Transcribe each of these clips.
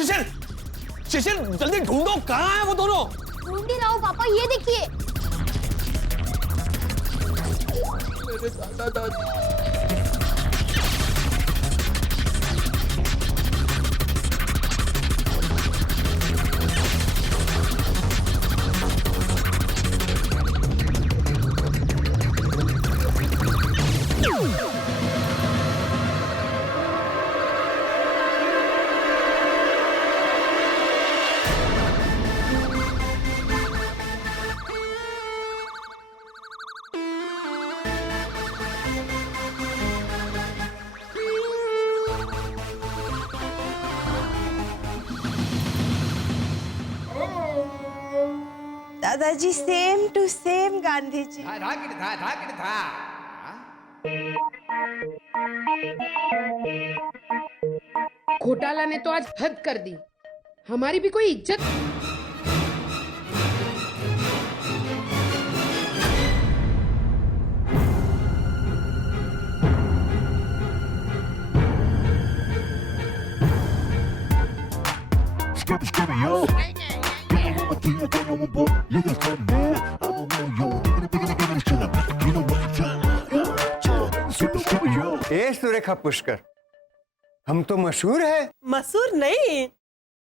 शिशिर, शिशिर जल्दी ढूंढो, कहाँ है वो दोनों? ढूंढ ही रहा हूँ पापा, ये देखिए। मेरे दादा दादी। दादाजी same to same Gandhi ji. घोटाला ने तो आज हद कर दी, हमारी भी कोई इज्जत। ए सुरेखा पुष्कर, हम तो मशहूर है। मसूर नहीं,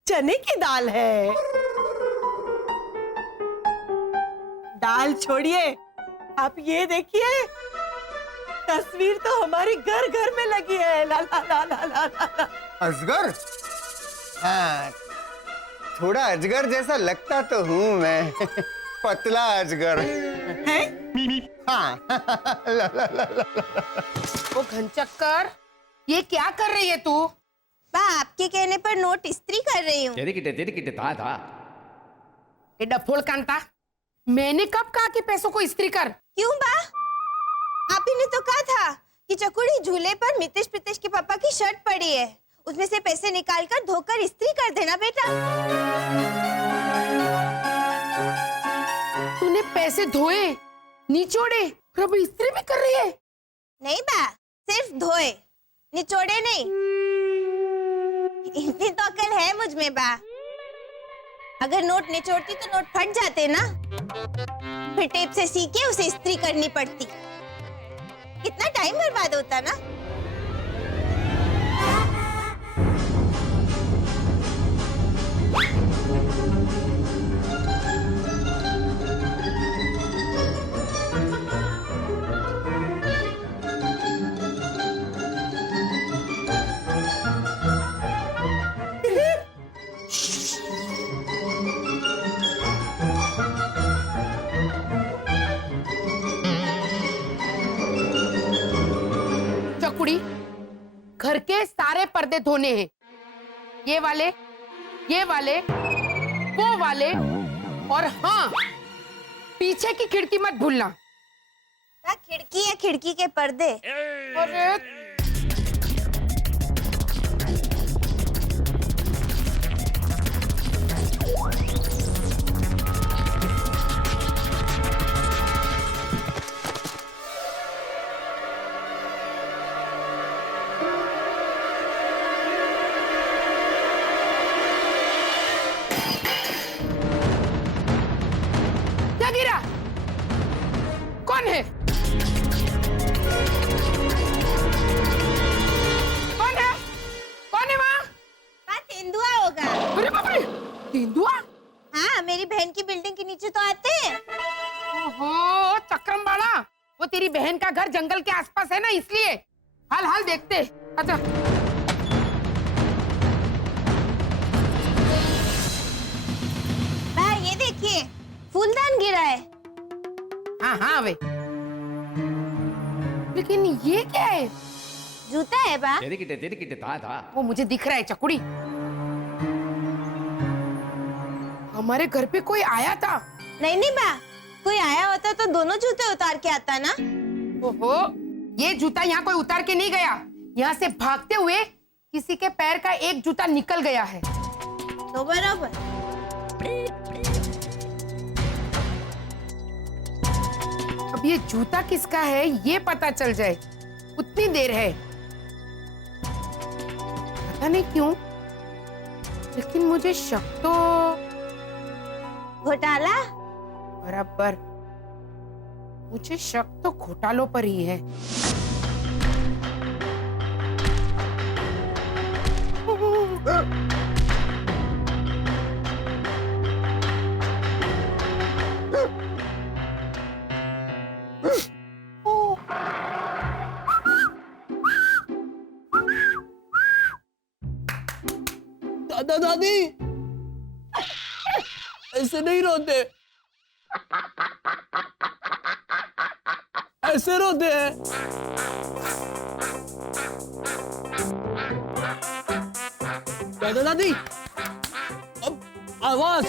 चने की दाल है। दाल छोड़िए, आप ये देखिए, तस्वीर तो हमारी घर घर में लगी है। ला ला ला ला ला ला। अजगर? हाँ, थोड़ा अजगर जैसा लगता तो हूँ मैं। पतला अजगर है? हाँ। ला ला ला ला। ओ घनचक्कर, ये क्या कर रही है तू? बा, आपके कहने पर नोट इस्त्री कर रही हूँ। ये डफोल कांता, मैंने कब कहा कि पैसों को इस्त्री कर? क्यों बा? आप ही ने तो कहा था कि चकुड़ी झूले पर मितेश प्रीतेश के पापा की शर्ट पड़ी है, उसमें से पैसे निकालकर धोकर इस्त्री कर देना बेटा। तूने पैसे धोए, निचोड़े और अब इस्त्री भी कर रही है? नहीं बा, सिर्फ धोए, निचोड़े नहीं। इतनी तो अकल है मुझ में बा। अगर नोट निचोड़ती तो नोट फट जाते ना, फिर टेप से सीके उसे इस्त्री करनी पड़ती, कितना टाइम बर्बाद होता ना। घर के सारे पर्दे धोने हैं, ये वाले, ये वाले, वो वाले, और हाँ, पीछे की खिड़की मत भूलना। खिड़की है, खिड़की के पर्दे। अरे कौन है? कौन है? कौन है वहाँ? तेंदुआ होगा। अरे बाप रे, तेंदुआ? हाँ, मेरी बहन की बिल्डिंग के नीचे तो आते हैं। ओहो, चक्रम बाड़ा, वो तेरी बहन का घर जंगल के आसपास है ना, इसलिए। हाल हाल देखते। अच्छा, ये देखिए, फूलदान गिरा है। हाँ हाँ वे, लेकिन ये क्या है? जूता है बा। वो मुझे दिख रहा है चकुड़ी, हमारे घर पे कोई आया था। नहीं नहीं बा, कोई आया होता तो दोनों जूते उतार के आता ना। ओहो, ये जूता यहाँ कोई उतार के नहीं गया, यहाँ से भागते हुए किसी के पैर का एक जूता निकल गया है। तो बराबर। अब ये जूता किसका है ये पता चल जाए, उतनी देर है। पता नहीं क्यों लेकिन मुझे शक तो घोटाला? बराबर, मुझे शक तो घोटालों पर ही है। दादा दादी ऐसे नहीं रोते, ऐसे रोते हैं। दादा दादी अब आवाज।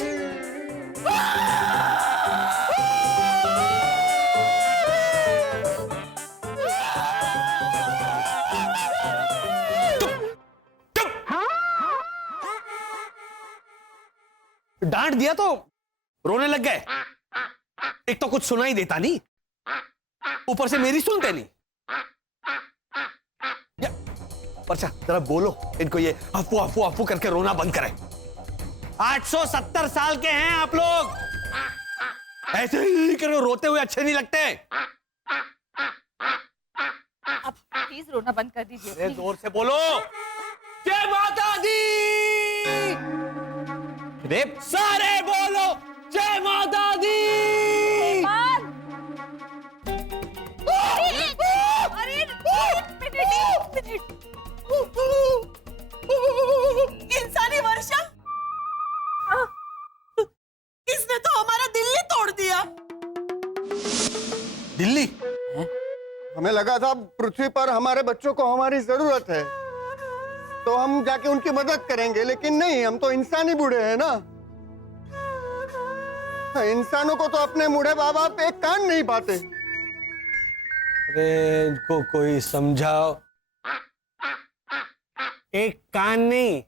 डांट दिया तो रोने लग गए। एक तो कुछ सुनाई देता नहीं, ऊपर से मेरी सुनते नहीं। अच्छा जरा बोलो इनको ये अफू अफू अफू करके रोना बंद करें। 870 साल के हैं आप लोग, ऐसे ही करो, रोते हुए अच्छे नहीं लगते। आप प्लीज रोना बंद कर दीजिए। अरे जोर से बोलो, जय माता दी। सारे बोलो जय माता दी। इंसानी वर्षा, इसने तो हमारा दिल्ली तोड़ दिया। दिल्ली? हमें लगा था पृथ्वी पर हमारे बच्चों को हमारी जरूरत है तो हम जाके उनकी मदद करेंगे, लेकिन नहीं, हम तो इंसानी बूढ़े हैं ना। इंसानों को तो अपने बूढ़े बाप बाप एक कान नहीं पाते। अरे इनको कोई समझाओ। एक कान नहीं,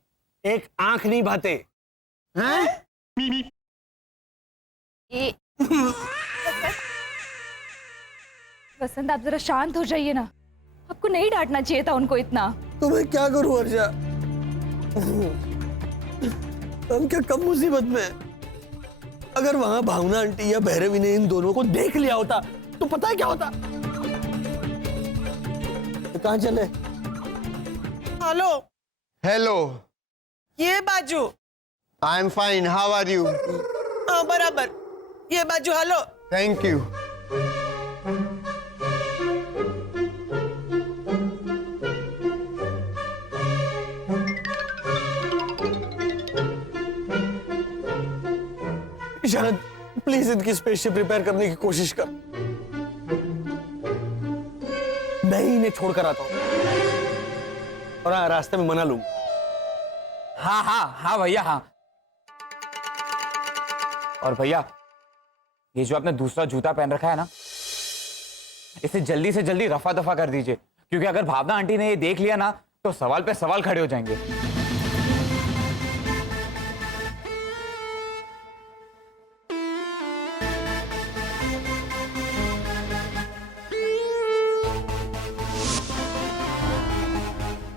एक आंख नहीं भाते हैं? वसंत आप जरा शांत हो जाइए ना, आपको नहीं डांटना चाहिए था उनको इतना। तो मैं क्या करूं वर्षा, हम क्या कम मुसीबत में? अगर वहां भावना आंटी या भैरवी ने इन दोनों को देख लिया होता तो पता है क्या होता? तो कहां चले? हेलो हेलो, ये बाजू। I am fine, how are you? हाँ बराबर, ये बाजू। Hello, thank you. शायद प्लीज इनकी स्पेसशिप रिपेयर करने की कोशिश कर। मैं ही इन्हें छोड़कर आता हूं और रास्ते में मना लूंगा। हाँ हाँ हाँ भैया, हाँ। और भैया, ये जो आपने दूसरा जूता पहन रखा है ना, इसे जल्दी से जल्दी रफा दफा कर दीजिए, क्योंकि अगर भावना आंटी ने ये देख लिया ना तो सवाल पे सवाल खड़े हो जाएंगे।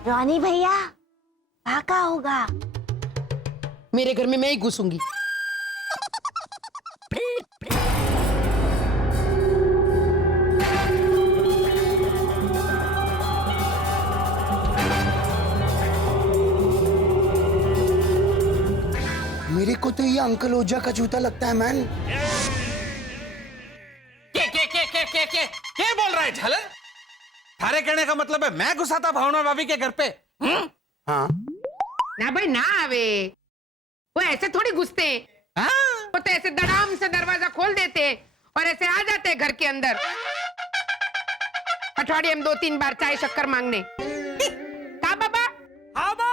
रॉनी भैया भागा होगा। मेरे घर में मैं ही घुसूंगी। मेरे को तो ये अंकल ओझा का जूता लगता है मैन। क्या बोल रहा है झालर? थारे कहने का मतलब है मैं घुसाता भावना भाभी के घर पे? हाँ ना भाई ना आवे, वो ऐसे थोड़ी घुसते हैं। वो तो ऐसे धड़ाम से दरवाजा खोल देते और ऐसे आ जाते हैं घर के अंदर। अठवाडिये में 2-3 बार चाय शक्कर मांगने। का बाबा? हाँ बा।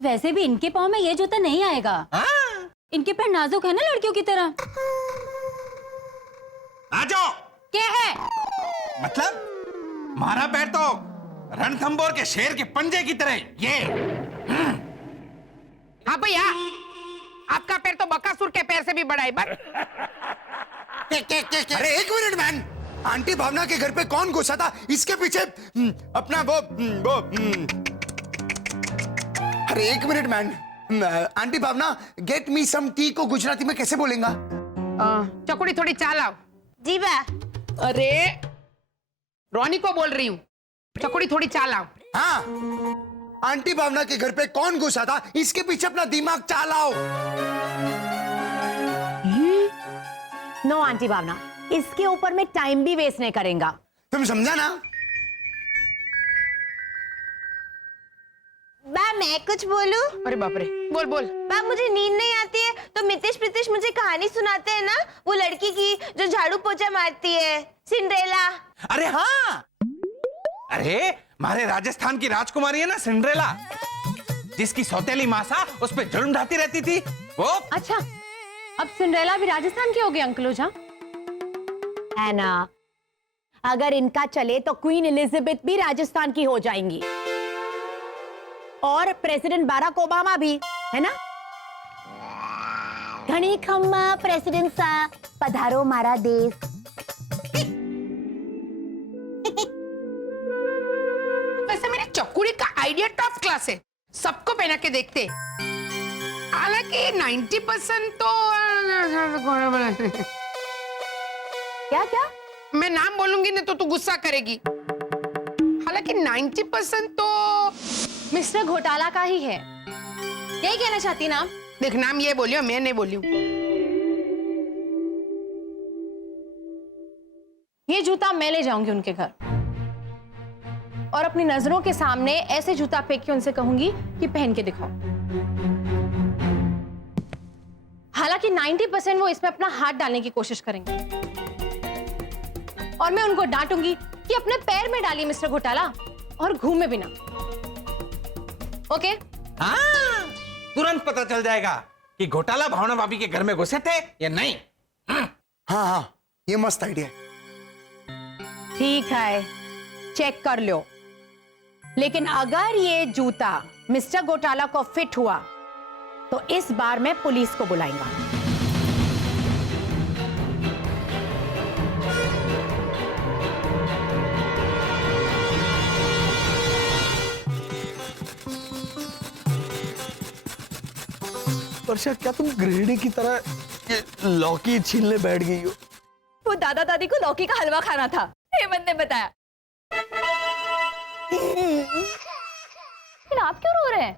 वैसे भी इनके पाँव में ये जूता नहीं आएगा। इनके पैर नाजुक है ना लड़कियों की तरह। आ जाओ। क्या है? मतलब मारा पैर तो रणथंबोर के शेर के पंजे की तरह ये। हाँ भैया, आपका पैर तो बकासुर के पैर से भी बड़ा है। अरे एक मिनट मैन, आंटी भावना के घर पे कौन घुसा था? इसके पीछे अपना वो अरे एक मिनट मैन, आंटी भावना, गेट मी सम टी को गुजराती में कैसे बोलेंगा? चकुड़ी थोड़ी चाल आओ। जी बा। अरे रोनी को बोल रही हूँ, चकुड़ी थोड़ी चाल आओ। हाँ, आंटी भावना के घर पे कौन घुसा था, इसके पीछे अपना दिमाग चलाओ। नो आंटी भावना, इसके ऊपर मैं टाइम भी वेस्ट नहीं करेंगा। तुम समझा ना? बा मैं कुछ बोलूं? अरे बाप रे, बोल बोल। बा मुझे नींद नहीं आती है तो मितेश प्रीतेश मुझे कहानी सुनाते हैं ना, वो लड़की की जो झाड़ू पोछा मारती है, सिंड्रेला। अरे हाँ, अरे हमारे राजस्थान की राजकुमारी है ना सिंड्रेला, जिसकी सौतेली मासा उस पे जुल्म ढाती रहती थी वो। अच्छा, अब सिंड्रेला भी राजस्थान की हो गई अंकल ओझा? है ना, अगर इनका चले तो क्वीन एलिजाबेथ भी राजस्थान की हो जाएंगी और प्रेसिडेंट बाराक ओबामा भी, है ना? घणी खम्मा प्रेसिडेंट सा पधारो मारा देश। वैसे मेरी चकुड़ी का आइडिया टॉप क्लास है, सबको पहना के देखते। हालांकि 90% तो क्या क्या? मैं नाम बोलूंगी ना तो तू गुस्सा करेगी। हालांकि 90% तो मिस्टर घोटाला का ही है, यही कहना चाहती ना? देख, नाम ये बोलियो, मैं नहीं बोली हूँ। ये जूता मैं ले जाऊंगी उनके घर और अपनी नजरों के सामने ऐसे जूता फेंक के उनसे कहूंगी कि पहन के दिखाओ। हालांकि 90% वो इसमें अपना हाथ डालने की कोशिश करेंगे और मैं उनको डांटूंगी कि अपने पैर में डालिए मिस्टर घोटाला और घूमे बिना। ओके? हाँ, तुरंत पता चल जाएगा कि घोटाला भावना भाभी के घर में घुसे थे या नहीं। हाँ हाँ, ये मस्त आइडिया है। ठीक है, चेक कर लो, लेकिन अगर ये जूता मिस्टर घोटाला को फिट हुआ तो इस बार मैं पुलिस को बुलाऊंगा। वर्षा, क्या तुम गृहिणी की तरह ये लौकी छीलने बैठ गई हो? वो दादा दादी को लौकी का हलवा खाना था, हेमंत ने बताया। लेकिन आप क्यों रो रहे हैं?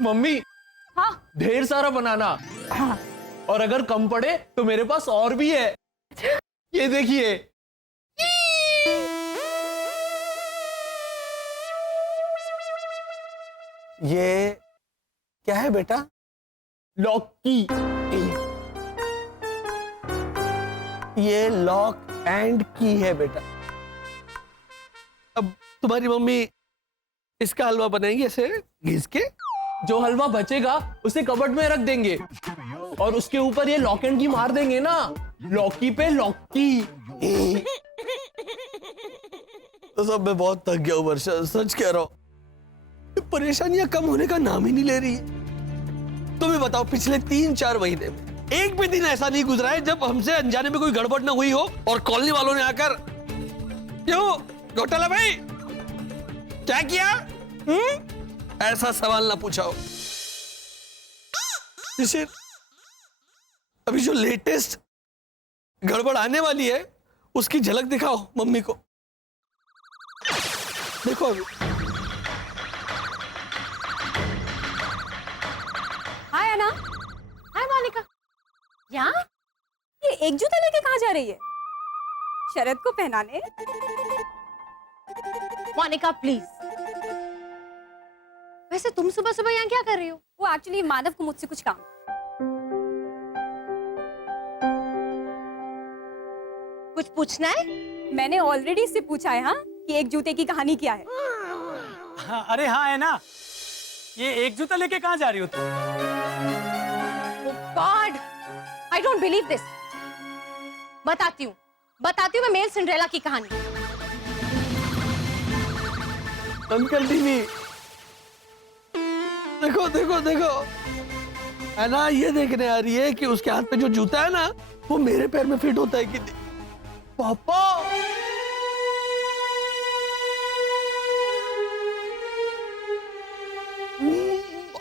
मम्मी, हाँ ढेर सारा बनाना। हाँ। और अगर कम पड़े तो मेरे पास और भी है, ये देखिए। ये क्या है बेटा? लौकी। ये लॉक एंड की है बेटा। अब तुम्हारी मम्मी इसका हलवा बनाएंगी ऐसे घिस के? जो हलवा बचेगा उसे कबर्ड में रख देंगे और उसके ऊपर ये लॉक एंड की मार देंगे ना, लौकी पे लौकी। तो सब मैं बहुत थक गया हूँ वर्षा, सच कह रहा हूँ। परेशानियां कम होने का नाम ही नहीं ले रही है। तुम्हें बताओ, पिछले 3-4 महीने में एक भी दिन ऐसा नहीं गुजरा है जब हमसे अनजाने में कोई गड़बड़ ना हुई हो और कॉलोनी वालों ने आकर, क्यों घोटाला भाई क्या किया, ऐसा सवाल ना पूछा हो। जैसे अभी जो लेटेस्ट गड़बड़ आने वाली है उसकी झलक दिखाओ मम्मी को। देखो अभी। हाय अना, हाय मोनिका। यहाँ? ये एक जूता लेके कहाँ जा रही है? शरद को पहनाने? मोनिका प्लीज। वैसे तुम सुबह सुबह यहाँ क्या कर रही हो? वो एक्चुअली माधव को मुझसे कुछ काम। कुछ पूछना है? मैंने ऑलरेडी इससे पूछा है हाँ कि एक जूते की कहानी क्या है। हाँ, अरे हाँ है ना, ये एक जूता लेके कहाँ जा रही हो तुम? God, I don't believe this. बताती हूँ मैं मेल सिंड्रेला की कहानी। अंकल टीवी, देखो देखो देखो, है ना, ये देखने आ रही है कि उसके हाथ पे जो जूता है ना वो मेरे पैर में फिट होता है कि नहीं। पापा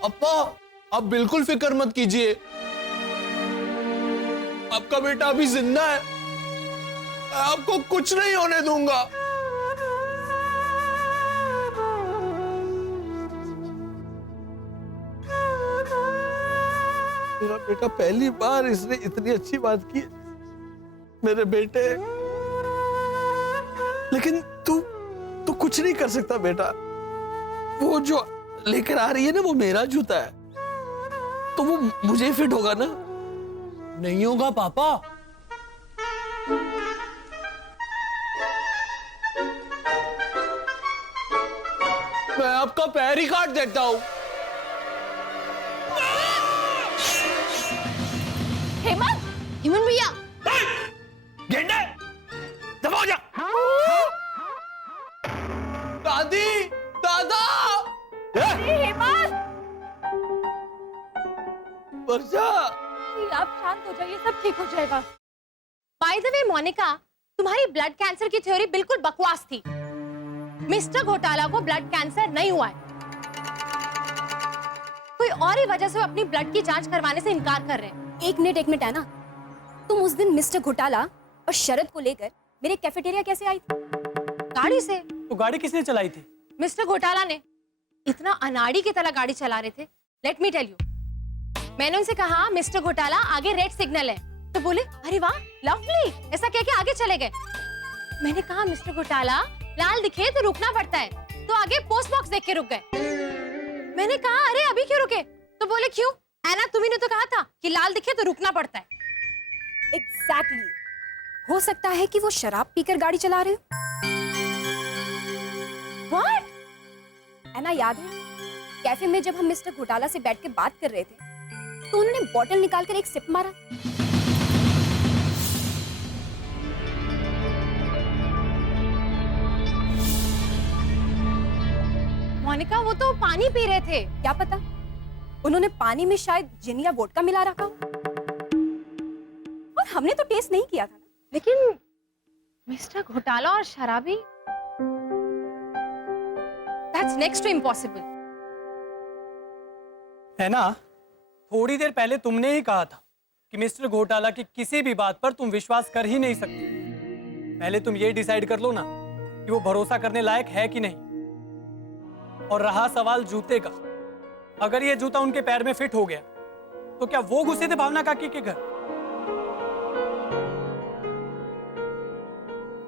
अप्पा आप बिल्कुल फिक्र मत कीजिए, आपका बेटा अभी जिंदा है, मैं आपको कुछ नहीं होने दूंगा। मेरा बेटा, पहली बार इसने इतनी अच्छी बात की मेरे बेटे। लेकिन तू कुछ नहीं कर सकता बेटा। वो जो लेकर आ रही है ना, वो मेरा जूता है, तो वो मुझे फिट होगा ना? नहीं होगा पापा। मैं आपका पैर ही काट देता हूं। हेमंत भैया, गेंडे दबा हो जा। दादी, दादा। वर्षा, आप शांत हो जाइए, सब ठीक हो जाएगा। बाय द वे मोनिका, तुम्हारी ब्लड कैंसर की थ्योरी बिल्कुल बकवास थी। मिस्टर घोटाला को ब्लड कैंसर नहीं हुआ है। कोई और ही वजह से वो अपनी ब्लड की जांच करवाने से इनकार कर रहे हैं। एक मिनट है ना, तुम उस दिन मिस्टर घोटाला और शरद को लेकर मेरे कैफेटेरिया कैसे आई थी? गाड़ी से। तो गाड़ी किसने चलाई थी? मिस्टर घोटाला ने। इतना अनाड़ी की तरह गाड़ी चला रहे थे। लेट मी टेल यू, मैंने उनसे कहा मिस्टर घोटाला आगे रेड सिग्नल है, तो बोले अरे वाह लवली, ऐसा कह के आगे चले गए। मैंने कहा मिस्टर घोटाला लाल दिखे तो रुकना पड़ता है, तो आगे पोस्ट बॉक्स देख के रुक गए। मैंने कहा अरे अभी क्यों रुके, तो बोले क्यों ऐना, तुम्ही ने तो कहा था कि लाल दिखे तो रुकना पड़ता है। एग्जैक्टली। हो सकता है कि वो शराब पीकर गाड़ी चला रहे हो। व्हाट? ऐना याद है कैफे में जब हम मिस्टर घोटाला से बैठ के बात कर रहे थे, तो उन्होंने बॉटल निकालकर एक सिप मारा। मोनिका, वो तो पानी पी रहे थे। क्या पता, उन्होंने पानी में शायद जिन या वोडका मिला रखा हो। और हमने तो टेस्ट नहीं किया था ना। लेकिन मिस्टर घोटाला और शराबी, दैट्स नेक्स्ट टू इम्पॉसिबल। है ना, थोड़ी देर पहले तुमने ही कहा था कि मिस्टर घोटाला की किसी भी बात पर तुम विश्वास कर ही नहीं सकते। पहले तुम ये डिसाइड कर लो ना कि वो भरोसा करने लायक है कि नहीं। और रहा सवाल जूते का, अगर ये जूता उनके पैर में फिट हो गया तो क्या वो घुसे थे भावना काकी के घर?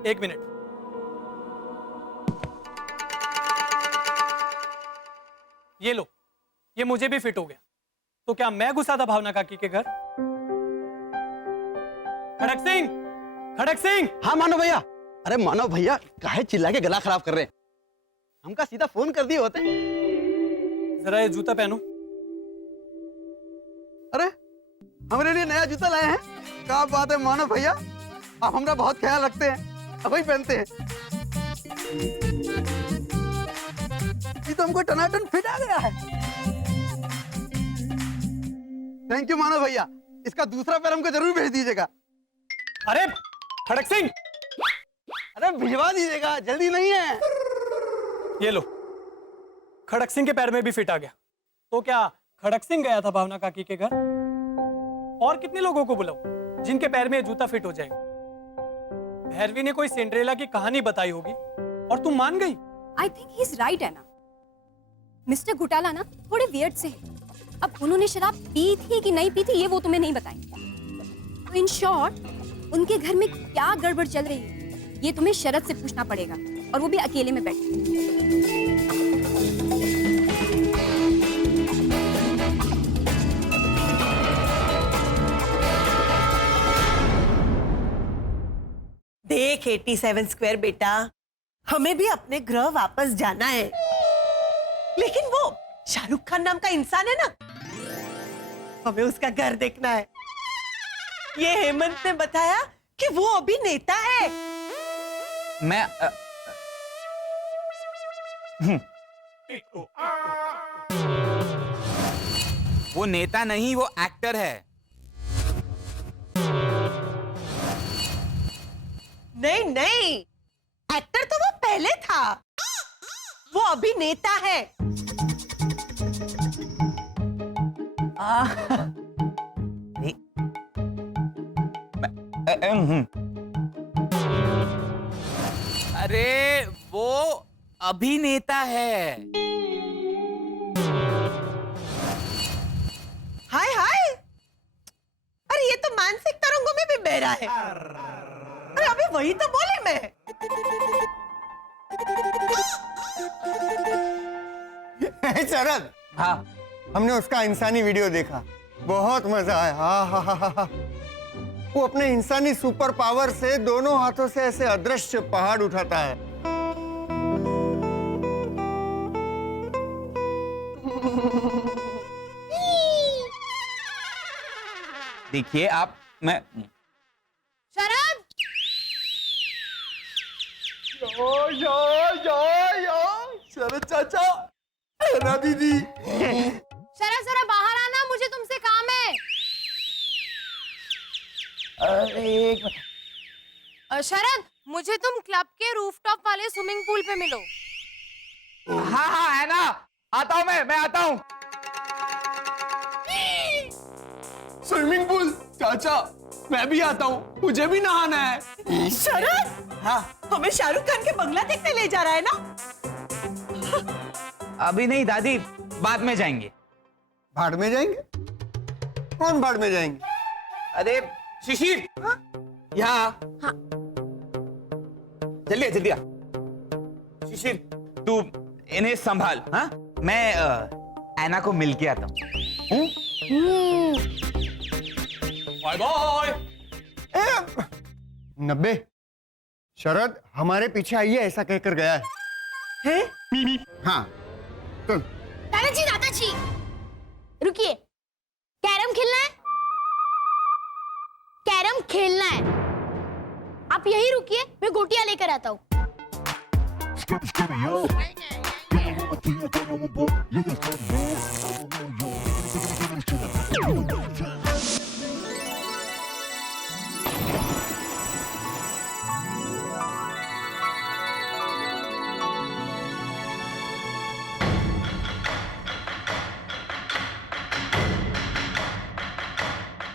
एक मिनट, ये लो, ये मुझे भी फिट हो गया, तो क्या मैं घुसा था भावना काकी के घर? खड़क सिंह, खड़क सिंह। हाँ मानो भैया। अरे मानो भैया, काहे चिल्ला के गला खराब कर रहे हैं? हमका सीधा फोन कर दिए होते। जरा ये जूता पहनो। अरे हमारे लिए नया जूता लाए हैं? क्या बात है मानो भैया, आप हमारा बहुत ख्याल रखते हैं, अब ही पहनते हैं। ये तो हमको टनाटन फिट आ गया है। थैंक यू मानो भैया, इसका दूसरा पैर हमको जरूर भेज दीजिएगा। अरे खड़क सिंह, अरे भिजवा दीजिएगा, जल्दी नहीं है। ये लो, खड़क सिंह के पैर में भी फिट आ गया। तो क्या खड़क सिंह गया था भावना काकी के घर? और कितने लोगों को बुलाऊं जिनके पैर में जूता फिट हो जाएगा? भैरवी ने कोई सिंड्रेला की कहानी बताई होगी और तुम मान गई। I think he is right है ना। मिस्टर घोटाला ना थोड़े वियर्ड से हैं। अब उन्होंने शराब पी थी कि नहीं पी थी ये वो तुम्हें नहीं बताएंगे। तो इन शॉर्ट उनके घर में क्या गड़बड़ चल रही है ये तुम्हें शरद से पूछना पड़ेगा, और वो भी अकेले में बैठे। देख 87 स्क्वायर बेटा, हमें भी अपने ग्रह वापस जाना है, लेकिन वो शाहरुख खान नाम का इंसान है ना, हमें उसका घर देखना है। ये हेमंत ने बताया कि वो अभिनेता है। मैं वो नेता नहीं, वो एक्टर है। नहीं नहीं, एक्टर तो वो पहले था, वो अभिनेता है। अरे वो अभिनेता है। हाय हाय, अरे ये तो मानसिक तरंगों में भी बह रहा है। अरे अभी वही तो बोली मैं। शरद, हाँ हमने उसका इंसानी वीडियो देखा, बहुत मजा आया। हाँ हाँ हाँ हाँ। वो अपने इंसानी सुपर पावर से दोनों हाथों से ऐसे अदृश्य पहाड़ उठाता है। देखिए आप, मैं शरद, शरद चाचा, ना दीदी। शरद जरा बाहर आना, मुझे तुमसे काम है। शरद, मुझे तुम क्लब के रूफटॉप वाले स्विमिंग पूल पे मिलो। हाँ हाँ है ना, आता हूँ मैं आता हूँ। स्विमिंग पूल चाचा, मैं भी आता हूँ, मुझे भी नहाना है। शरद, हाँ हमें शाहरुख खान के बंगला देखने ले जा रहा है ना? अभी नहीं दादी, बाद में जाएंगे। भाड़ में जाएंगे? कौन भाड़ में जाएंगे? अरे शिशिर, यहाँ जल्दी जल्दी आ। शिशिर तू इन्हें संभाल, हाँ? मैं ऐना को मिल के आता हूँ। Bye bye. 90 शरद हमारे पीछे आइए ऐसा कहकर गया है। हाँ चल। दादाजी, रुकिए। कैरम खेलना है? कैरम खेलना है। आप यही रुकिए, मैं गोटियां लेकर आता हूँ।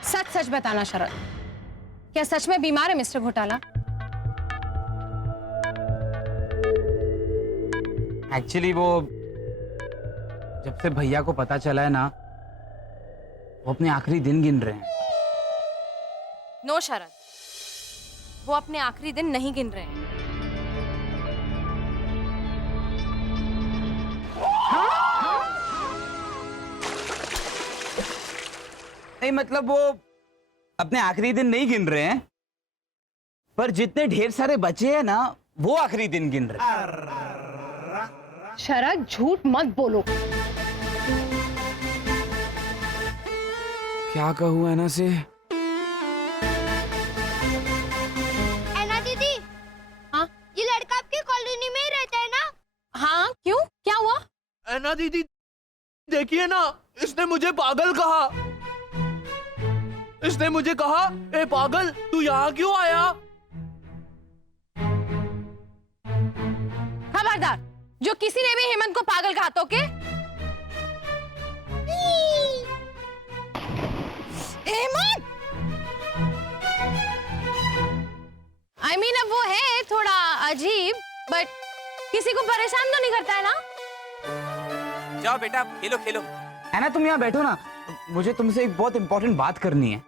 सच सच बताना शरद, क्या सच में बीमार है मिस्टर घोटाला? एक्चुअली वो जब से भैया को पता चला है ना, वो अपने आखिरी दिन गिन रहे हैं। नो शरद, वो अपने आखिरी दिन नहीं गिन रहे हैं। नहीं मतलब वो अपने आखिरी दिन नहीं गिन रहे हैं, पर जितने ढेर सारे बचे हैं ना, वो आखिरी दिन गिन रहे हैं। शरद झूठ मत बोलो। क्या कहूँ ऐना से? ऐना दीदी, हाँ ये लड़का आपकी कॉलोनी में ही रहता है ना? हाँ, क्यों, क्या हुआ? ऐना दीदी, देखिए ना, इसने मुझे पागल कहा। इसने मुझे कहा, ए पागल, तू यहाँ क्यों आया? खबरदार, जो किसी ने भी हेमंत को पागल कहा तो के? हेमंत! I mean, अब वो है थोड़ा अजीब, बट किसी को परेशान तो नहीं करता है ना? जाओ बेटा, खेलो खेलो। ऐना तुम यहाँ बैठो ना, मुझे तुमसे एक बहुत इंपॉर्टेंट बात करनी है।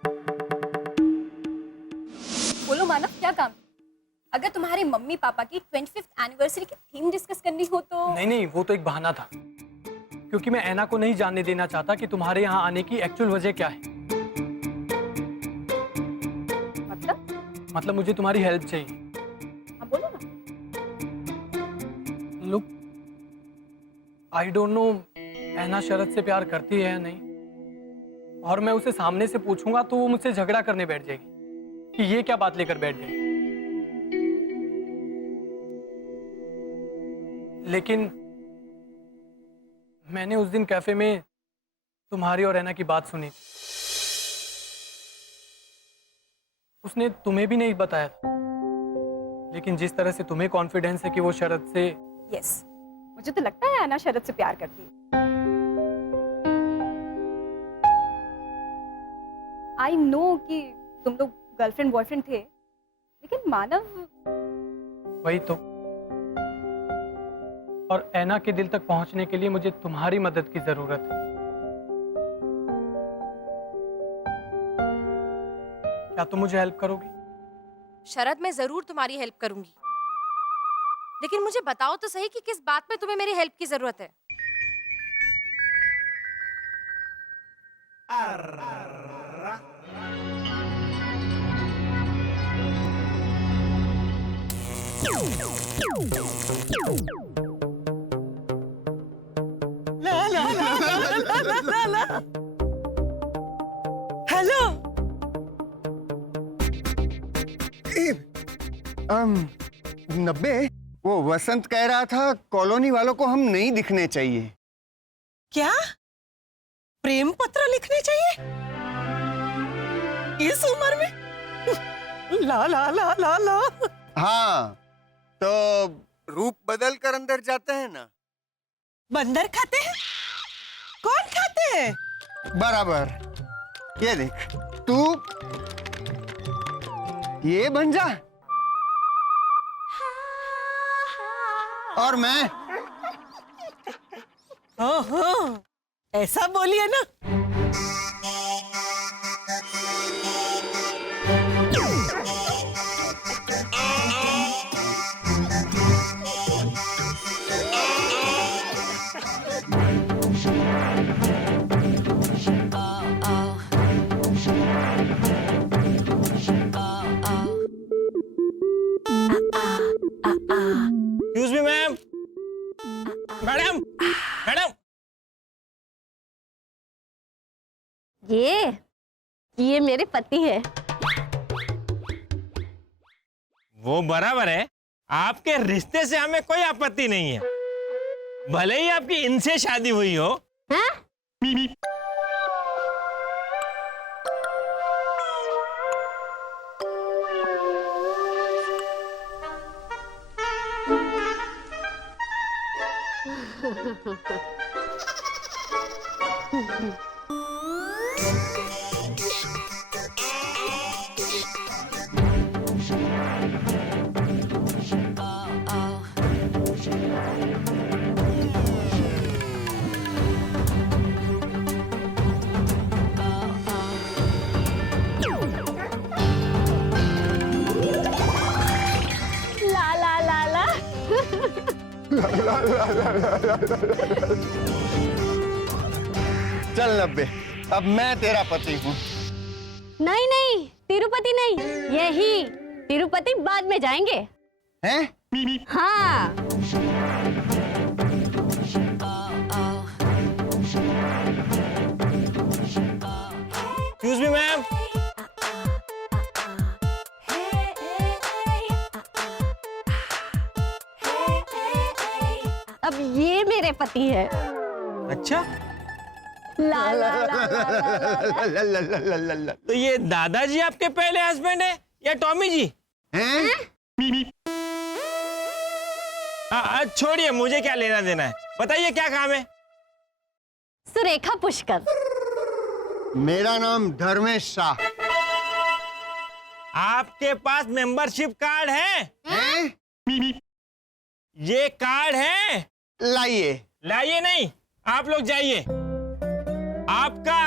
बोलो मानव, क्या काम? अगर तुम्हारे मम्मी पापा की 25th एनिवर्सरी की थीम डिस्कस करनी हो तो? नहीं, वो तो एक बहाना था, क्योंकि मैं ऐना को नहीं जानने देना चाहता कि तुम्हारे यहाँ आने की एक्चुअल वजह क्या है। मतलब मुझे तुम्हारी हेल्प चाहिए। हाँ बोलो ना। लुक, आई डोंट नो ऐना शरद से प्यार करती है या नहीं, और मैं उसे सामने से पूछूंगा तो वो मुझसे झगड़ा करने बैठ जाएगी कि ये क्या बात लेकर बैठ गई। लेकिन मैंने उस दिन कैफे में तुम्हारी और ऐना की बात सुनी। उसने तुम्हें भी नहीं बताया था, लेकिन जिस तरह से तुम्हें कॉन्फिडेंस है कि वो शरद से। यस, मुझे तो लगता है ऐना शरद से प्यार करती है। आई नो कि तुम लोग गर्लफ्रेंड बॉयफ्रेंड थे, लेकिन मानव वही तो। और ऐना के दिल तक पहुंचने के लिए मुझे तुम्हारी मदद की जरूरत है। क्या तुम मुझे हेल्प करोगी? शरद, मैं जरूर तुम्हारी हेल्प करूंगी, लेकिन मुझे बताओ तो सही कि किस बात में तुम्हें मेरी हेल्प की जरूरत है। ला ला ला ला ला ला ला। हेलो। नब्बे, वो वसंत कह रहा था कॉलोनी वालों को हम नहीं दिखने चाहिए। क्या प्रेम पत्र लिखने चाहिए इस उम्र में? ला ला ला ला ला। हाँ, तो रूप बदल कर अंदर जाते हैं ना। बंदर खाते हैं? कौन खाते हैं? बराबर। ये देख, तू ये बन जा और मैं। ओहो, ऐसा बोलिए ना। Excuse me ma'am. Madam, madam. ये मेरे पति है। वो बराबर है, आपके रिश्ते से हमें कोई आपत्ति नहीं है, भले ही आपकी इनसे शादी हुई हो। हाँ? चल नब्बे, अब मैं तेरा पति हूँ। नहीं नहीं, तिरुपति नहीं, यही तिरुपति बाद में जाएंगे। हैं? हाँ। Excuse me ma'am. अब ये मेरे पति है। अच्छा, ला ला ला ला ला। तो ये दादाजी आपके पहले हस्बैंड है या टॉमी जी? छोड़िए, मुझे क्या लेना देना है, बताइए क्या काम है? सुरेखा पुष्कर। मेरा नाम धर्मेश शाह। आपके पास मेंबरशिप कार्ड है? हैं? ये कार्ड है? लाइए। लाइए नहीं, आप लोग जाइए। आपका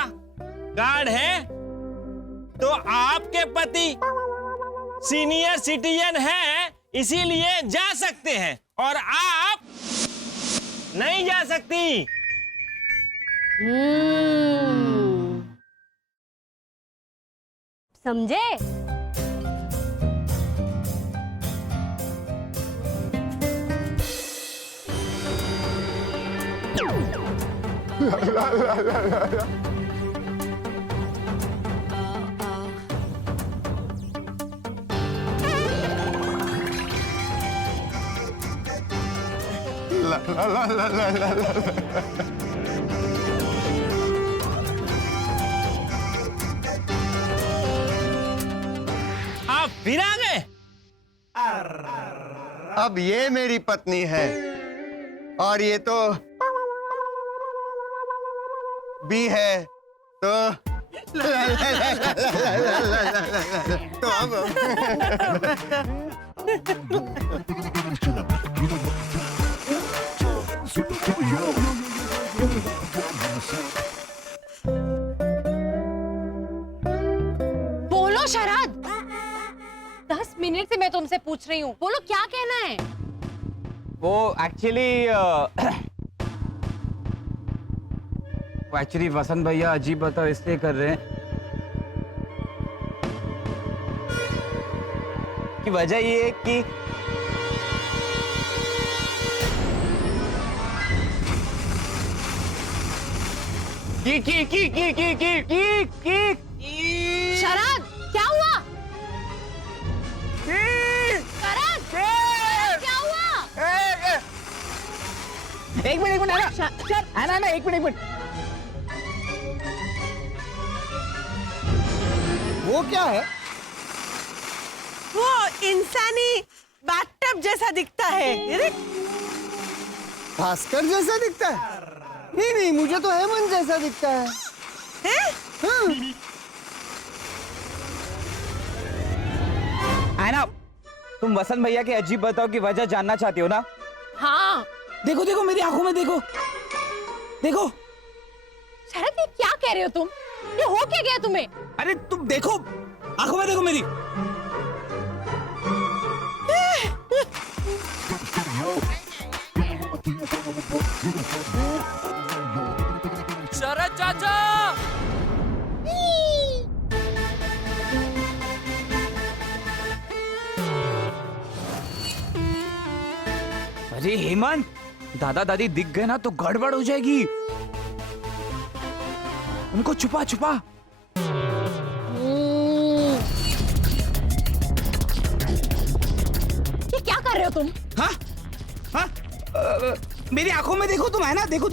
कार्ड है तो आपके पति सीनियर सिटीजन है, इसीलिए जा सकते हैं, और आप नहीं जा सकती। समझे? आप फिर आ गए? अब ये मेरी पत्नी है और ये तो भी है, तो तो अब बोलो शरद, 10 मिनट से मैं तुमसे पूछ रही हूँ, बोलो क्या कहना है। वो एक्चुअली वसंत भैया अजीब बताओ इसलिए कर रहे हैं कि वजह ये है कि शरद क्या हुआ? शरद क्या हुआ? एक मिनट आना एक मिनट वो क्या है? वो इंसानी बाथटब जैसा दिखता है। अरे भास्कर जैसा दिखता है? नहीं, मुझे तो हेमंत जैसा दिखता है। हैं? हाँ। आना, तुम वसंत भैया के अजीब बताओ की वजह जानना चाहती हो ना? हाँ। देखो मेरी आंखों में देखो। शरद ये क्या कह रहे हो तुम? ये हो क्या गया तुम्हें? अरे तुम देखो, आंखों में देखो मेरी। शरद चाचा, अरे हेमंत, दादा दादी दिख गए ना तो गड़बड़ हो जाएगी। उनको छुपा ये क्या कर रहे हो तुम? हाँ? मेरी आंखों में देखो तुम, है ना? देखो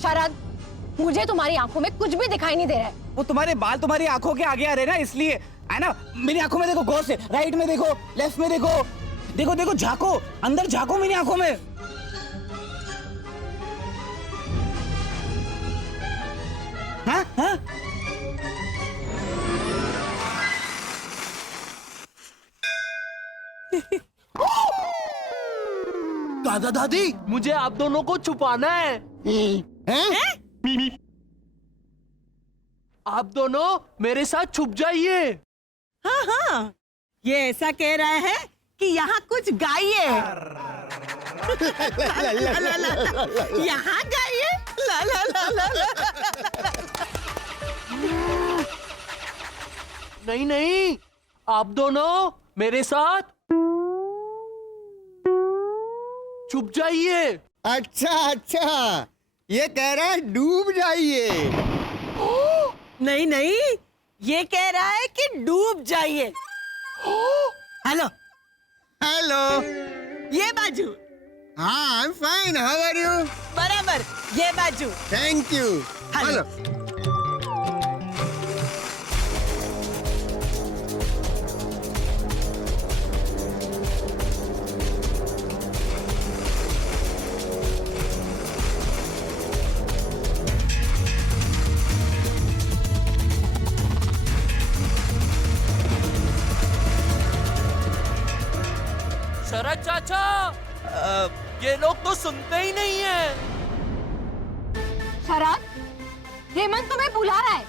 शरद, मुझे तुम्हारी आंखों में कुछ भी दिखाई नहीं दे रहा है। वो तुम्हारे बाल तुम्हारी आंखों के आगे आ रहे हैं ना, इसलिए, है ना? मेरी आंखों में देखो गौर से, राइट में देखो, लेफ्ट में देखो, झांको अंदर, झांको मेरी आंखों में। हाँ? दादा दादी, मुझे आप दोनों को छुपाना है। आप दोनों मेरे साथ छुप जाइए। हाँ, ये ऐसा कह रहा है कि यहाँ कुछ गाइए। यहाँ गाइए। नहीं, आप दोनों मेरे साथ छुप जाइए। अच्छा, ये कह रहा है डूब जाइए। नहीं, ये कह रहा है कि डूब जाइए। हेलो, ये बाजू। हाँ, I'm fine. How are you? बराबर, ये बाजू। Thank you. हेलो। शरद चाचा, ये लोग तो सुनते ही नहीं है। शरद, हेमंत तुम्हें बुला रहा है।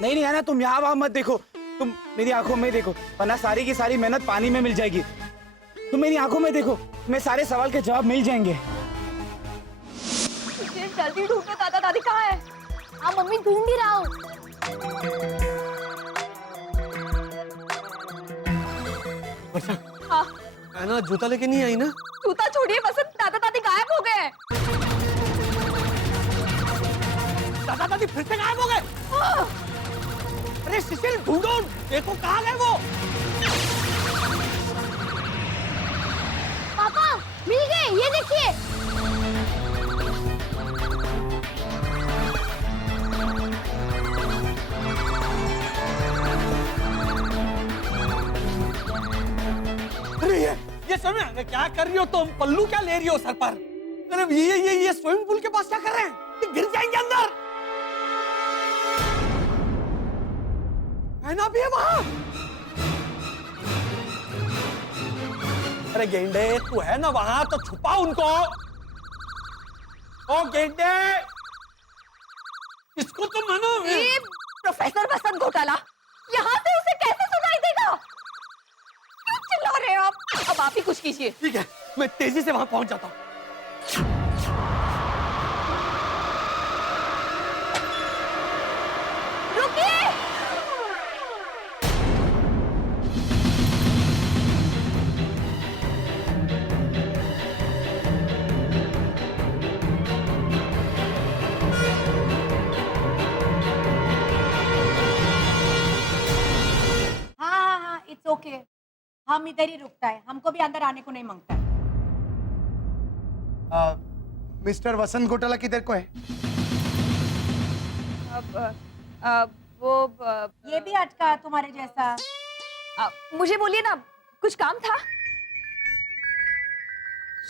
नहीं है ना, तुम यहाँ वहां मत देखो, तुम मेरी आंखों में देखो, वरना सारी की सारी मेहनत पानी में मिल जाएगी। तुम मेरी आंखों में देखो, तुम्हें सारे सवाल के जवाब मिल जाएंगे। जल्दी ढूंढो, दादा दादी कहाँ है? हाँ मम्मी, ढूंढ ही रहा हूँ। हाँ, ना जूता लेके नहीं आई ना? जूता छोड़िए, बस दादा दादी गायब हो गए। दादा दादी फिर से गायब हो गए। अरे सुशील, ढूंढो, देखो कहाँ गए वो। पापा, मिल गए, ये देखिए। अरे ये समय क्या कर रही हो तुम? पल्लू क्या ले रही हो सर पर? अरे ये स्विमिंग पूल के पास क्या कर रहे हैं? ये गिर जाएंगे अंदर। ना भी है वहां। अरे गेंडे तू है ना वहां तो छुपा उनको। ओ गेंडे इसको तो मनो। प्रोफेसर वसंत घोटाला, यहाँ से उसे कैसे सुनाई देगा? क्यों चिल्ला रहे हैं आप? अब आप ही कुछ कीजिए। ठीक है, मैं तेजी से वहां पहुंच जाता हूं। रुकिए! हाँ, इट्स ओके। हम इधर ही रुकता है, हमको भी अंदर आने को नहीं मांगता है। मिस्टर वसंत घोटाला किधर को है? ये भी अटका तुम्हारे जैसा। मुझे बोलिए ना, कुछ काम था?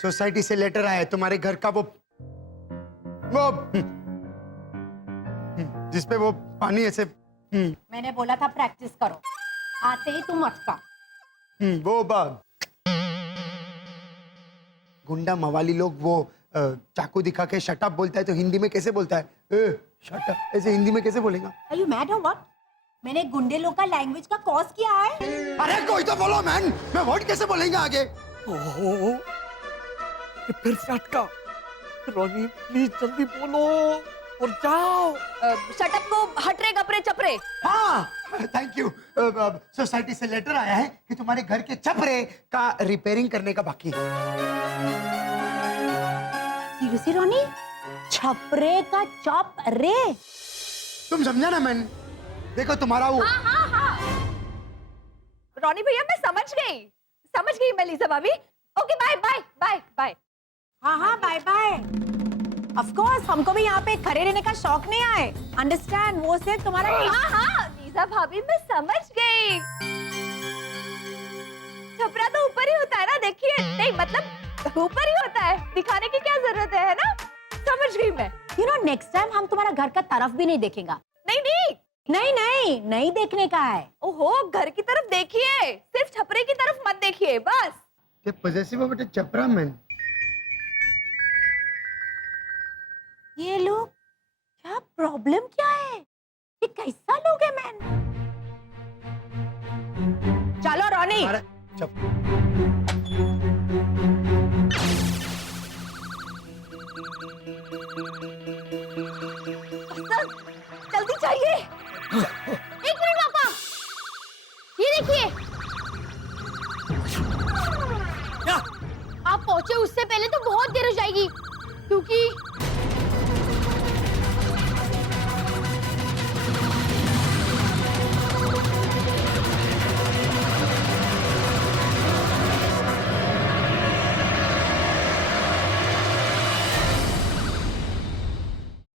सोसाइटी से लेटर आया है तुम्हारे घर का, वो जिसपे वो पानी ऐसे मैंने बोला था प्रैक्टिस करो, आते ही तुम अटका। वो गुंडा मवाली लोग वो चाकू दिखा के शटअप बोलता है तो हिंदी में कैसे बोलता है? शटअप ऐसे हिंदी में कैसे बोलेगा? Are you mad or what? मैंने गुंडे लोग का लैंग्वेज का कोर्स किया है। अरे कोई तो बोलो मैन, मैं वर्ड कैसे बोलेंगे आगे? ओहो, ये फिर से अटका। रोनी प्लीज जल्दी बोलो और जाओ। शटअप को हटरे गपरे चपरे। हाँ, थैंक यू। सोसाइटी से लेटर आया है कि तुम्हारे घर के छपरे का रिपेयरिंग करने का बाकी है। सीरियसली रोनी? छपरे का चॉप रे? तुम समझा ना मैन? देखो तुम्हारा वो। हाँ। रोनी भैया मैं समझ गई मैं लीजा भाभी। Okay bye bye bye bye. हाँ बाय बाय। ऑफ कोर्स हमको भी यहाँ पे खड़े रहने का शौक नहीं आए। अंडरस्टैंड? वो सिर्फ तुम्हारा। हाँ लीजा भाभी मैं समझ गई। छपरा तो ऊपर ही होता है ना, देखिए। नहीं मतलब ऊपर ही होता है, दिखाने की क्या जरूरत है ना? समझ गई मैं। यू नो नेक्स्ट टाइम हम तुम्हारा घर का तरफ भी नहीं देखेगा। नहीं देखने का है। ओहो, घर की तरफ देखिए, सिर्फ छपरे की तरफ मत देखिए बस। ये पॉजेसिव है बेटे, छपरा मैन। ये लोग क्या प्रॉब्लम क्या है? ये कैसा लोग है मैन? चलो रोनी। जल्दी चाहिए।